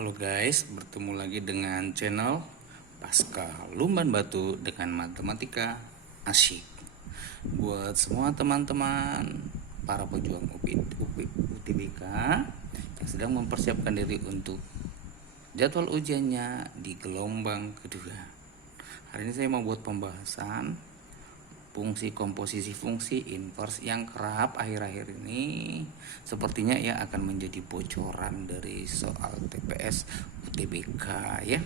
Halo guys, bertemu lagi dengan channel Pascal Lumban Batu dengan matematika asyik. Buat semua teman-teman para pejuang UTBK yang sedang mempersiapkan diri untuk jadwal ujiannya di gelombang kedua. Hari ini saya mau buat pembahasan fungsi komposisi fungsi inverse yang kerap akhir-akhir ini sepertinya ya akan menjadi bocoran dari soal TPS UTBK ya.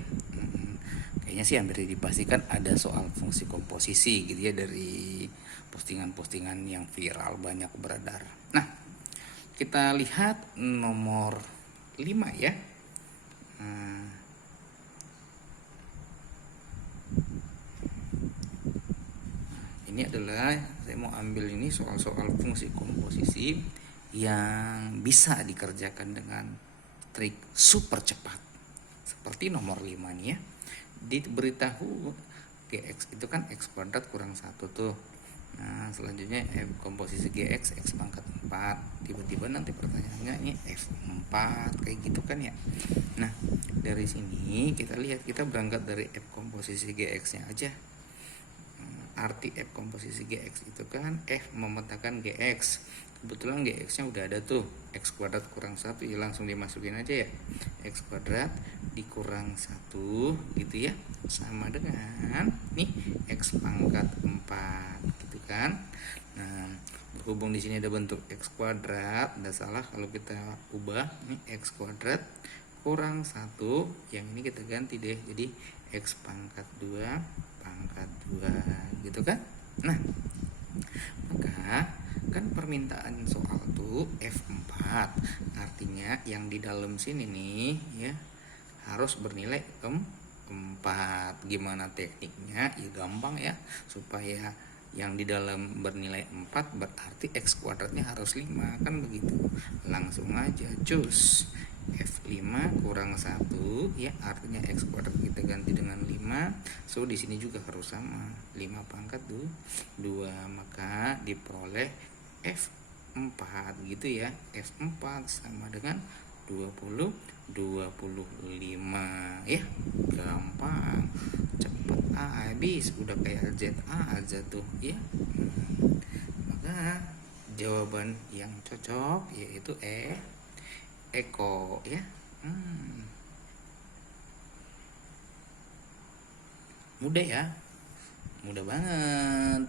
Kayaknya sih hampir dipastikan ada soal fungsi komposisi gitu ya dari postingan-postingan yang viral banyak beredar. Nah, kita lihat nomor 5 ya. Ini adalah saya mau ambil ini soal-soal fungsi komposisi yang bisa dikerjakan dengan trik super cepat seperti nomor 5 nih ya. Diberitahu Gx itu kan X kuadrat kurang 1 tuh. Nah selanjutnya komposisi Gx X pangkat 4. Tiba-tiba nanti pertanyaannya ini F4 kayak gitu kan ya. Nah dari sini kita lihat, kita berangkat dari F komposisi Gx nya aja. Arti F komposisi Gx itu kan F memetakan Gx. Kebetulan Gx nya udah ada tuh, X kuadrat kurang 1 ya, langsung dimasukin aja ya. X kuadrat dikurang 1 gitu ya, sama dengan nih X pangkat 4 gitu kan. Nah berhubung di sini ada bentuk X kuadrat, tidak salah kalau kita ubah nih X kuadrat kurang 1, yang ini kita ganti deh jadi X pangkat 2 pangkat 2 gitu kan. Nah maka kan permintaan soal tuh F4, artinya yang di dalam sini nih ya harus bernilai 4. Gimana tekniknya? Ya gampang ya, supaya yang di dalam bernilai 4 berarti X kuadratnya harus 5 kan begitu. Langsung aja cus F5 kurang 1 ya, artinya X kuadrat kita ganti dengan 5. So di sini juga harus sama 5 pangkat 2, maka diperoleh F4 gitu ya. F4 sama dengan 20 25 ya. Gampang, cepet habis, udah kayak ZA aja tuh ya. Maka jawaban yang cocok yaitu Eko ya. Mudah ya, mudah banget.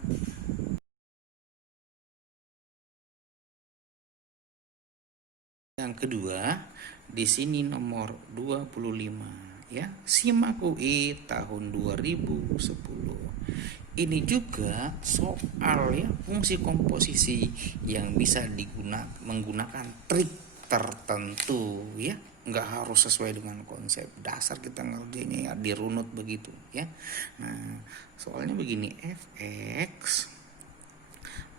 Yang kedua di sini nomor 25 ya, simak UI tahun 2010. Ini juga soal ya fungsi komposisi yang bisa menggunakan trik tertentu ya, nggak harus sesuai dengan konsep dasar kita ngerjainnya ya dirunut begitu ya. Nah soalnya begini, fx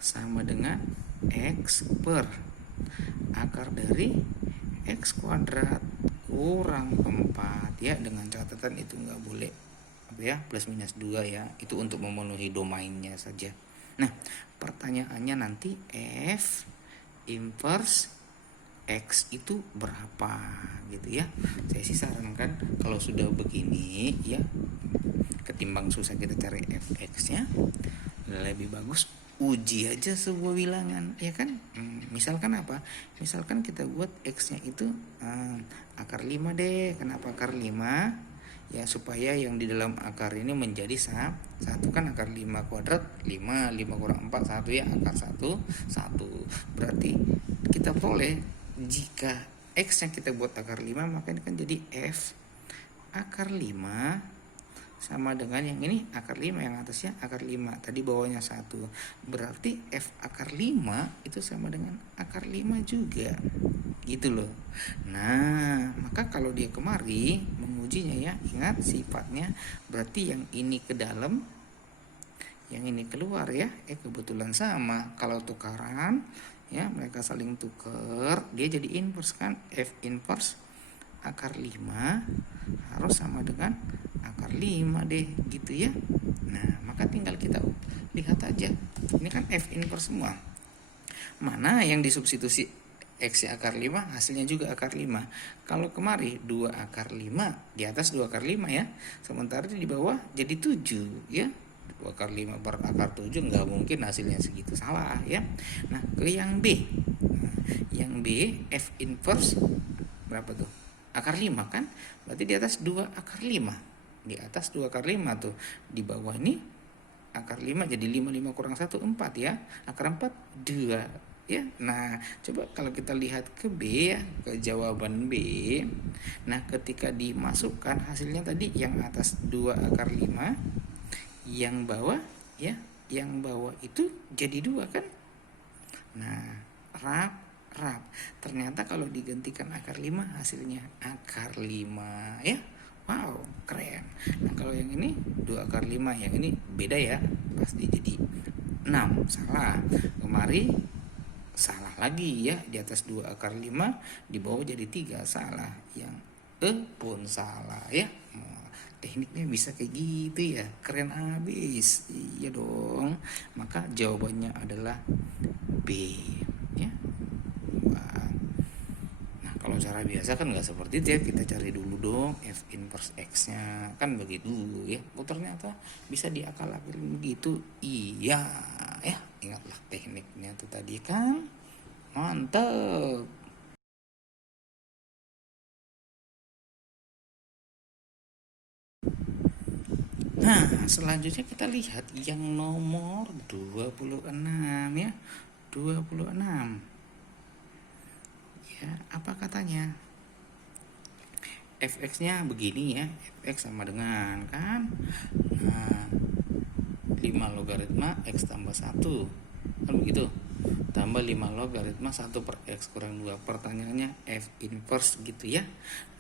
sama dengan x per akar dari x kuadrat kurang 4 ya, dengan catatan itu nggak boleh apa ya plus minus 2 ya, itu untuk memenuhi domainnya saja. Nah pertanyaannya nanti f inverse X itu berapa gitu ya. Saya sih sarankan kalau sudah begini ya, ketimbang susah kita cari fx nya, lebih bagus uji aja sebuah bilangan ya kan. Misalkan apa, misalkan kita buat x nya itu akar 5 deh. Kenapa akar 5? Ya supaya yang di dalam akar ini menjadi satu kan, akar 5 kuadrat 5 kurang 4 1 ya, akar 1 berarti kita peroleh, jika X yang kita buat akar 5 maka ini kan jadi F akar 5 sama dengan yang ini akar 5, yang atasnya akar 5, tadi bawahnya 1, berarti F akar 5 itu sama dengan akar 5 juga gitu loh. Nah maka kalau dia kemari mengujinya ya, ingat sifatnya berarti yang ini ke dalam yang ini keluar ya. Kebetulan sama, kalau tukaran ya mereka saling tuker, dia jadi inverse kan. F inverse akar 5 harus sama dengan akar 5 deh gitu ya. Nah maka tinggal kita lihat aja, ini kan F inverse semua, mana yang disubstitusi X akar 5 hasilnya juga akar 5. Kalau kemari 2 akar 5, di atas 2 akar 5 ya. Sementara di bawah jadi 7 ya. 2 akar 5 per akar 7 nggak mungkin hasilnya segitu, salah ya. Nah, ke yang B. Nah, yang B F inverse berapa tuh? Akar 5 kan? Berarti di atas 2 akar 5. Di atas 2 akar 5 tuh. Di bawah ini akar 5 jadi 5 kurang 1 4 ya. Akar 4 2 ya. Nah, coba kalau kita lihat ke B ya, ke jawaban B. Nah, ketika dimasukkan hasilnya tadi yang atas 2 akar 5, yang bawah ya, yang bawah itu jadi 2 kan? Nah, rap. Ternyata kalau digantikan akar 5 hasilnya akar 5 ya. Wow, keren. Nah, kalau yang ini 2 akar 5, yang ini beda ya. Pasti jadi 6, salah. Kemari salah lagi ya, di atas 2 akar 5, di bawah jadi 3, salah. Yang pun salah ya. Tekniknya bisa kayak gitu ya, keren abis. Iya dong. Maka jawabannya adalah B ya. Wah. Nah, kalau cara biasa kan nggak seperti itu ya, kita cari dulu dong F inverse X nya kan begitu ya. Oh, ternyata bisa diakal-akalin begitu. Iya ya, ingatlah tekniknya tuh tadi kan, mantep. Nah, selanjutnya kita lihat yang nomor 26 ya. 26. Ya, apa katanya? Fx-nya begini ya. Fx sama dengan kan, nah, 5 logaritma X tambah 1 kan begitu, tambah 5 logaritma 1 per X kurang 2. Pertanyaannya F inverse gitu ya.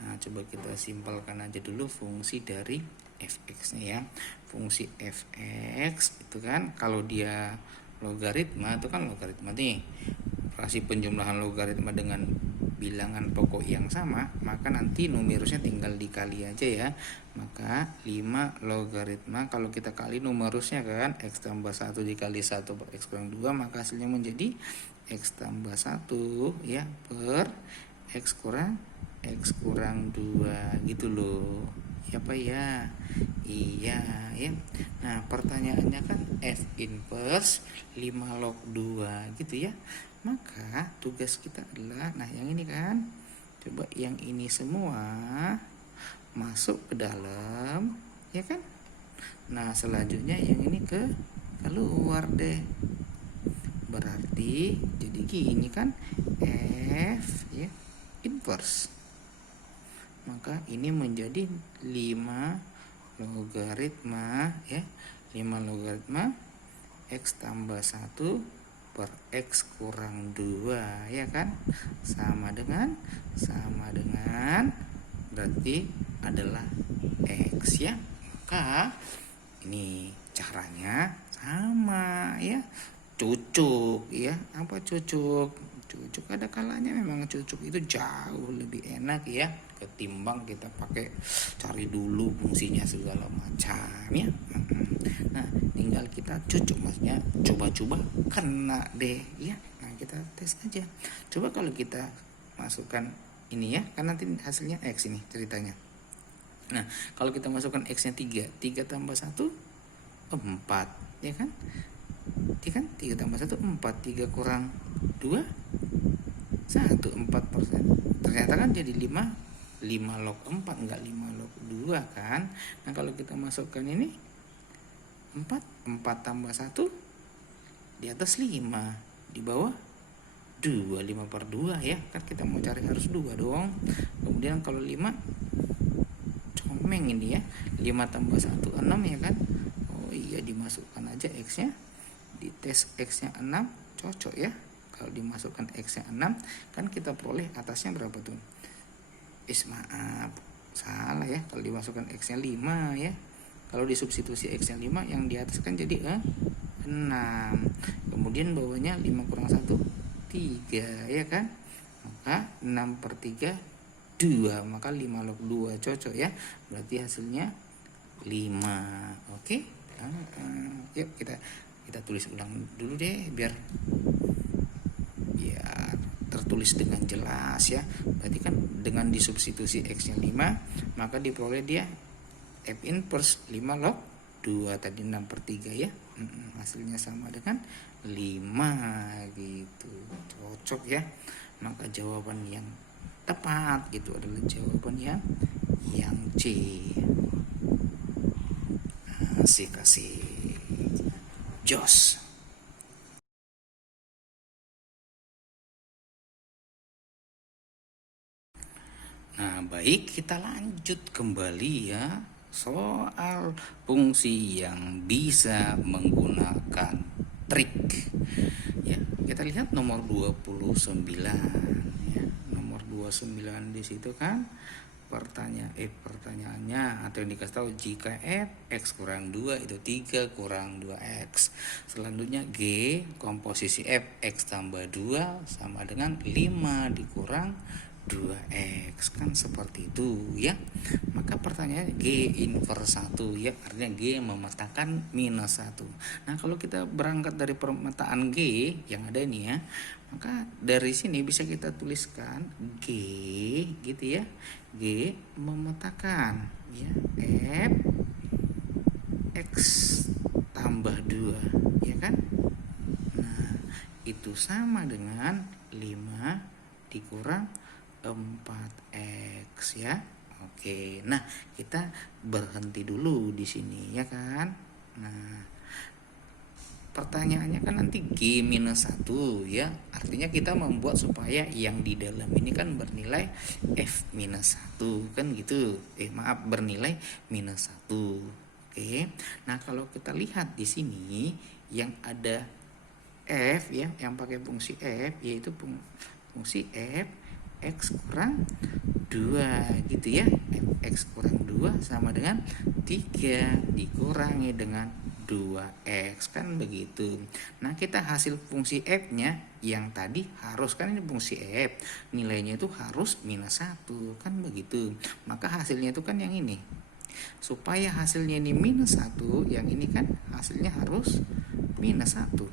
Nah, coba kita simpelkan aja dulu fungsi dari Fx nya ya. Fungsi Fx itu kan kalau dia logaritma itu kan logaritma nih, operasi penjumlahan logaritma dengan bilangan pokok yang sama, maka nanti numerusnya tinggal dikali aja ya. Maka 5 logaritma kalau kita kali numerusnya kan X tambah 1 dikali 1 per X kurang 2, maka hasilnya menjadi X tambah 1 ya per X kurang 2 gitu loh. Ya apa ya? Iya ya. Nah, pertanyaannya kan F inverse 5 log 2 gitu ya. Maka tugas kita adalah, nah yang ini kan, coba yang ini semua masuk ke dalam ya kan. Nah, selanjutnya yang ini keluar deh. Berarti jadi gini kan, F ya inverse, maka ini menjadi 5 logaritma ya, 5 logaritma X tambah 1 per X kurang 2 ya kan, sama dengan berarti adalah X ya. Maka ini caranya sama ya, cucuk ya. Apa cucuk? Cucuk ada kalanya memang cucuk itu jauh lebih enak ya, ketimbang kita pakai cari dulu fungsinya segala macam ya. Nah, tinggal kita cucuk, maksudnya coba-coba kena deh ya. Nah, kita tes aja. Coba kalau kita masukkan ini ya, kan nanti hasilnya X ini ceritanya. Nah, kalau kita masukkan X nya 3 tambah 1 4 ya kan. 3 tambah 1 4, 3 kurang 2 1, 4%. Ternyata kan jadi 5 log 4, enggak 5 log 2 kan. Nah, kalau kita masukkan ini 4 tambah 1 di atas 5, di bawah 2, 5 per 2 ya. Kan kita mau cari harus 2 dong. Kemudian kalau 5 comeng ini ya, 5 tambah 1 6 ya kan. Oh iya, dimasukkan aja X nya, di tes X nya 6 cocok ya. Kalau dimasukkan X nya 6 kan kita peroleh atasnya berapa tuh? Maaf, salah ya. Kalau dimasukkan X nya 5 ya, kalau disubstitusi X nya 5, yang di atas kan jadi 6. Kemudian bawahnya 5 kurang 1 3 ya kan. Maka 6 per 3 2, maka 5 log 2 cocok ya. Berarti hasilnya 5. Oke. Yuk kita tulis ulang dulu deh biar tertulis dengan jelas ya. Berarti kan dengan disubstitusi X-nya 5, maka diperoleh dia F inverse 5 log 2 tadi 6/3 ya. Hasilnya sama dengan 5 gitu. Cocok ya. Maka jawaban yang tepat gitu adalah jawaban yang C. Kasih jos. Nah, baik, kita lanjut kembali ya. Soal fungsi yang bisa menggunakan trik. Ya, kita lihat nomor 29 ya. Nomor 29 di situ kan pertanyaannya atau yang dikasih tahu jika f x kurang 2 itu 3 kurang 2x. Selanjutnya G komposisi f x tambah 2 sama dengan 5 dikurang 2x, kan seperti itu ya. Maka pertanyaannya G inverse 1 ya, artinya G memetakan minus 1. Nah, kalau kita berangkat dari pemetaan G yang ada ini ya, maka dari sini bisa kita tuliskan G gitu ya. G memetakan ya f x tambah 2 ya kan. Nah, itu sama dengan 5 dikurang 4x ya. Oke, nah kita berhenti dulu di sini ya kan. Nah, pertanyaannya kan nanti G minus 1 ya. Artinya kita membuat supaya yang di dalam ini kan bernilai F minus 1 kan gitu. Bernilai minus 1. Oke. Nah, kalau kita lihat di sini yang ada F ya, yang pakai fungsi F yaitu fungsi F X kurang 2 gitu ya. X kurang 2 sama dengan 3 dikurangi dengan 2x kan begitu. Nah, kita hasil fungsi f nya yang tadi harus kan ini fungsi f nilainya itu harus minus 1 kan begitu. Maka hasilnya itu kan yang ini. Supaya hasilnya ini minus 1, yang ini kan hasilnya harus minus 1.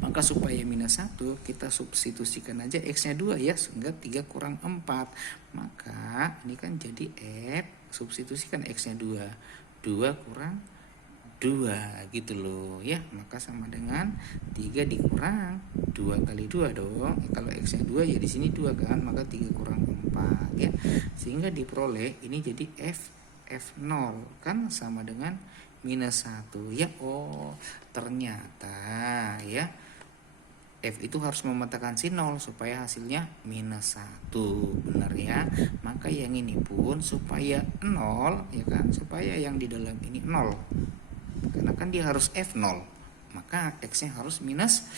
Maka supaya minus 1 kita substitusikan aja X nya 2 ya, sehingga 3 kurang 4. Maka ini kan jadi F, substitusikan X nya 2 kurang 2 gitu loh ya. Maka sama dengan 3 dikurang 2 kali 2 dong. Kalau X nya 2 ya di sini 2 kan, maka 3 kurang 4 ya. Sehingga diperoleh ini jadi F0 kan sama dengan minus 1 ya. Oh, ternyata ya F itu harus memetakan si 0 supaya hasilnya minus 1, benar ya. Maka yang ini pun supaya 0 ya kan, supaya yang di dalam ini 0, karena kan dia harus F0, maka X nya harus minus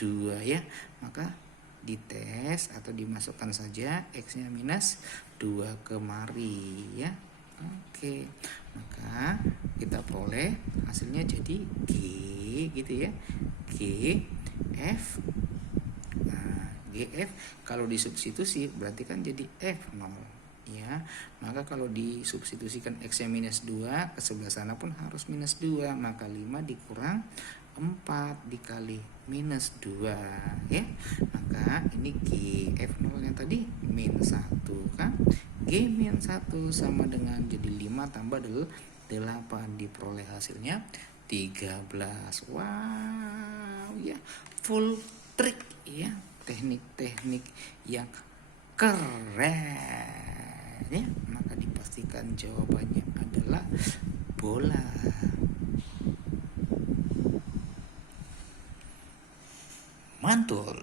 2 ya. Maka dites atau dimasukkan saja X nya minus 2 kemari ya. Oke, maka kita peroleh hasilnya jadi G gitu ya. G F. Nah, GF kalau disubstitusi berarti kan jadi F0 ya. Maka kalau disubstitusikan X nya minus 2 ke sebelah sana pun harus minus 2, maka 5 dikurang 4 dikali minus 2 ya. Maka ini G F0 nya tadi minus 1 kan. G minus 1 sama dengan jadi 5 tambah 8, diperoleh hasilnya 13. Wow ya, full trik ya, teknik-teknik yang keren ya. Maka dipastikan jawabannya adalah bola. Mantul.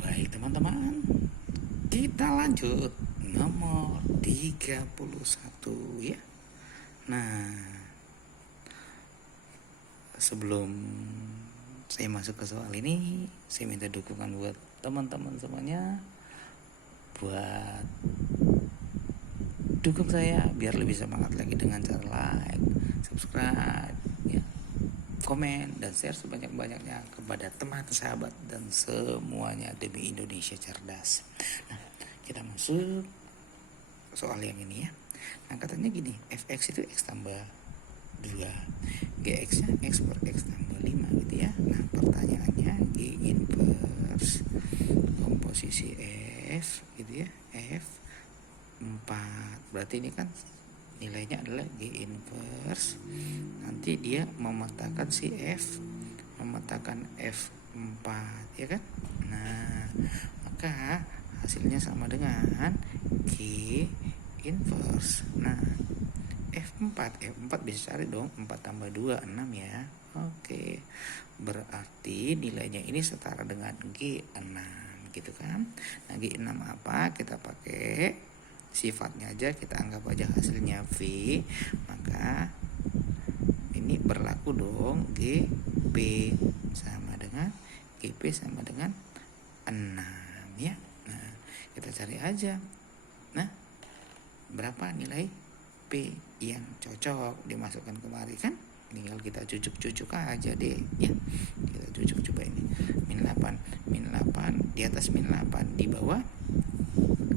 Baik teman-teman, kita lanjut nomor 31 ya. Nah, sebelum saya masuk ke soal ini, saya minta dukungan buat teman-teman semuanya buat dukung saya biar lebih semangat lagi dengan cara like, subscribe ya, komen dan share sebanyak-banyaknya kepada teman, sahabat dan semuanya demi Indonesia cerdas. Nah, kita masuk soal yang ini ya. Nah, katanya gini, fx itu x tambah GX nya X per X tambah 5 gitu ya. Nah pertanyaannya G inverse komposisi F gitu ya, F 4, berarti ini kan nilainya adalah G inverse, nanti dia memetakan si F, memetakan F4 ya kan. Nah maka hasilnya sama dengan G inverse. Nah F4 bisa cari dong, 4 tambah 2 6 ya. Oke, berarti nilainya ini setara dengan G6 gitu kan. Nah G6 apa, kita pakai sifatnya aja, kita anggap aja hasilnya V, maka ini berlaku dong GP sama dengan GP sama dengan 6 ya. Nah kita cari aja, nah berapa nilai P yang cocok, dimasukkan kemari kan, tinggal kita cucuk-cucuk aja deh ya. Kita cucuk coba ini min 8 di atas min 8, di bawah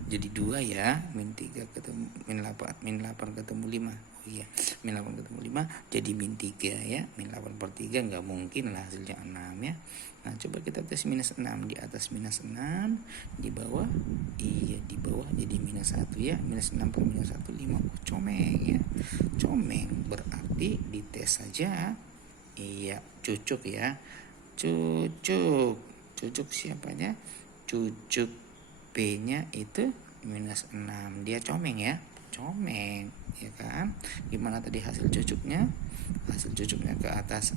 jadi 2 ya, min 3 ketemu min 8 ketemu 5. Oh iya, min 8 ketemu 5 jadi min 3 ya. Min 8 per 3 nggak mungkin lah, hasilnya 6 ya. Nah coba kita tes minus 6, di atas minus 6, di bawah iya di bawah jadi minus 1 ya. Minus 6 per minus 1 5. Oh, comeng ya, comeng, berarti dites saja. Iya cucuk ya, cucuk siapanya, cucuk P nya itu minus 6, dia comeng ya, comeng ya kan. Gimana tadi hasil cucuknya, hasil cucuknya ke atas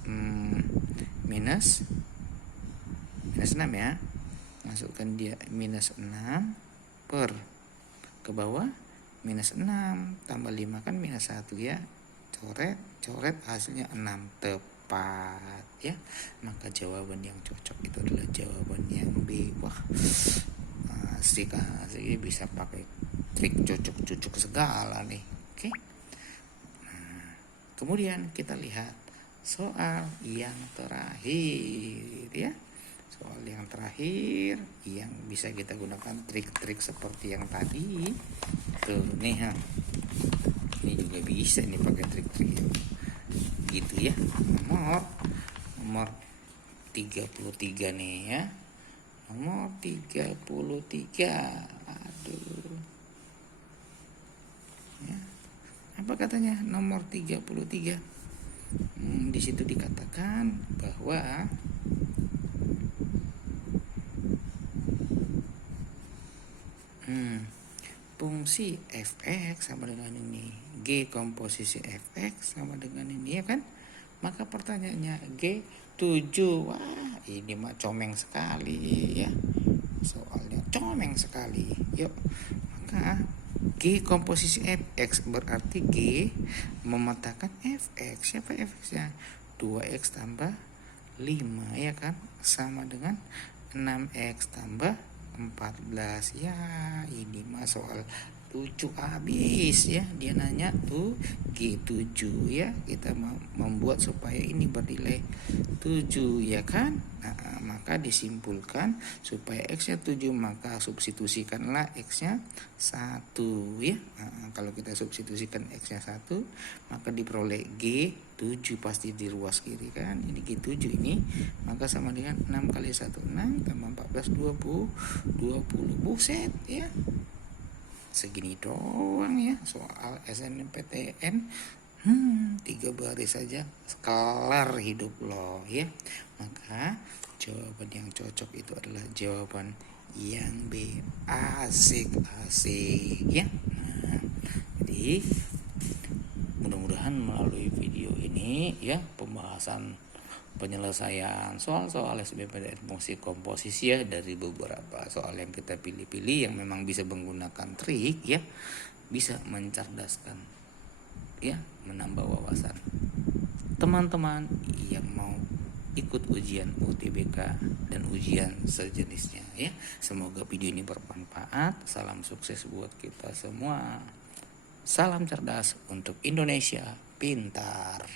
minus 6 ya, masukkan dia minus 6 per ke bawah minus 6 tambah 5 kan minus 1 ya, coret hasilnya 6, tepat ya. Maka jawaban yang cocok itu adalah jawaban yang B. Wah asik bisa pakai trik cucuk segala nih. Oke. Nah, kemudian kita lihat soal yang terakhir ya. Soal yang terakhir yang bisa kita gunakan trik-trik seperti yang tadi. Tuh nih ha. Ini juga bisa nih pakai trik-trik gitu ya. Nomor 33 nih ya. Nomor 33. Aduh. Ya. Apa katanya nomor 33? Di situ dikatakan bahwa fungsi fx sama dengan ini, G komposisi fx sama dengan ini ya kan. Maka pertanyaannya G 7. Wah ini mah comeng sekali ya, soalnya comeng sekali. Yuk, maka G komposisi fx berarti G memetakan fx. Siapa fx nya? 2x tambah 5 ya kan, sama dengan 6x tambah 14 ya. Ini mah soal lucu habis ya. Dia nanya tuh G7 ya, kita membuat supaya ini bernilai 7 ya kan. Nah, maka disimpulkan supaya x nya 7 maka substitusikanlah x nya 1 ya. Nah, kalau kita substitusikan x nya 1 maka diperoleh G7, pasti di ruas kiri kan. Ini G7 ini maka sama dengan 6 kali 1 6 tambah 14 20 buset ya. Segini doang ya soal SNMPTN. 3 baris saja kelar hidup lo ya. Maka jawaban yang cocok itu adalah jawaban yang B. Asik ya. Nah, jadi mudah-mudahan melalui video ini ya, pembahasan penyelesaian soal-soal SBMPTN fungsi komposisi ya, dari beberapa soal yang kita pilih-pilih yang memang bisa menggunakan trik ya, bisa mencerdaskan ya, menambah wawasan teman-teman yang mau ikut ujian UTBK dan ujian sejenisnya ya. Semoga video ini bermanfaat. Salam sukses buat kita semua. Salam cerdas untuk Indonesia pintar.